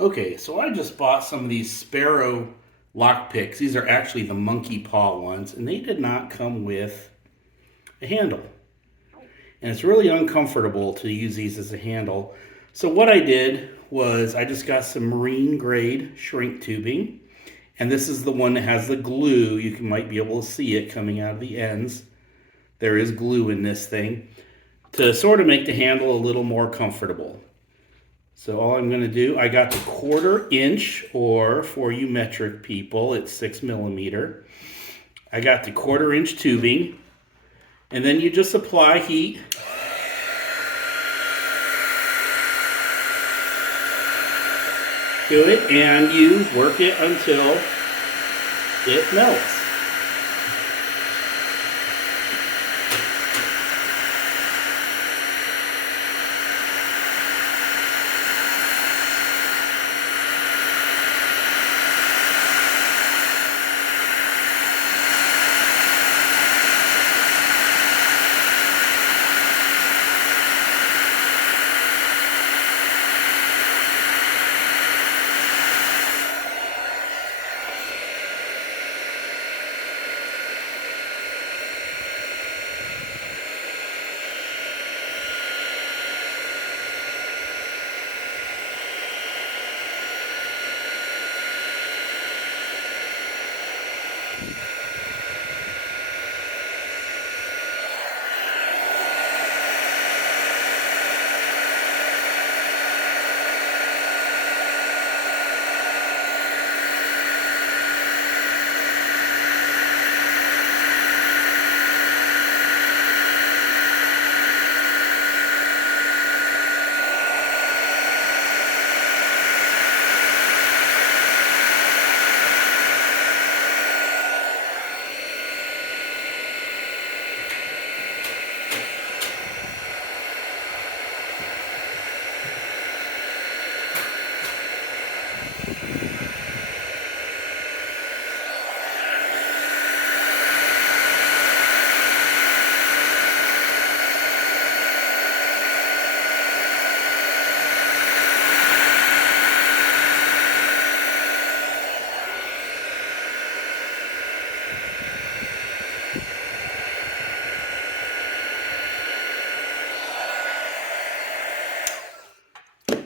Okay, so I just bought some of these Sparrow lock picks. These are actually the monkey paw ones, and they did not come with a handle. And it's really uncomfortable to use these as a handle. So what I did was I just got some marine grade shrink tubing. And this is the one that has the glue. Might be able to see it coming out of the ends. There is glue in this thing to sort of make the handle a little more comfortable. So all I'm going to do, I got the 1/4 inch, or for you metric people, it's 6 millimeter. I got the 1/4 inch tubing, and then you just apply heat. To it, and you work it until it melts.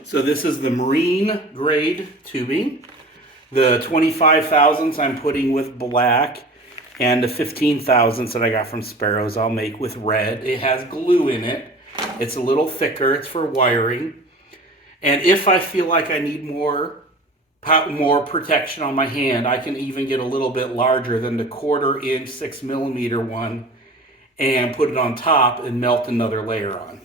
So this is the marine grade tubing. The 25 thousandths I'm putting with black, and the 15 thousandths that I got from Sparrows I'll make with red. It has glue in it. It's a little thicker. It's for wiring. And if I feel like I need more protection on my hand, I can even get a little bit larger than the 1/4 inch 6 millimeter one and put it on top and melt another layer on.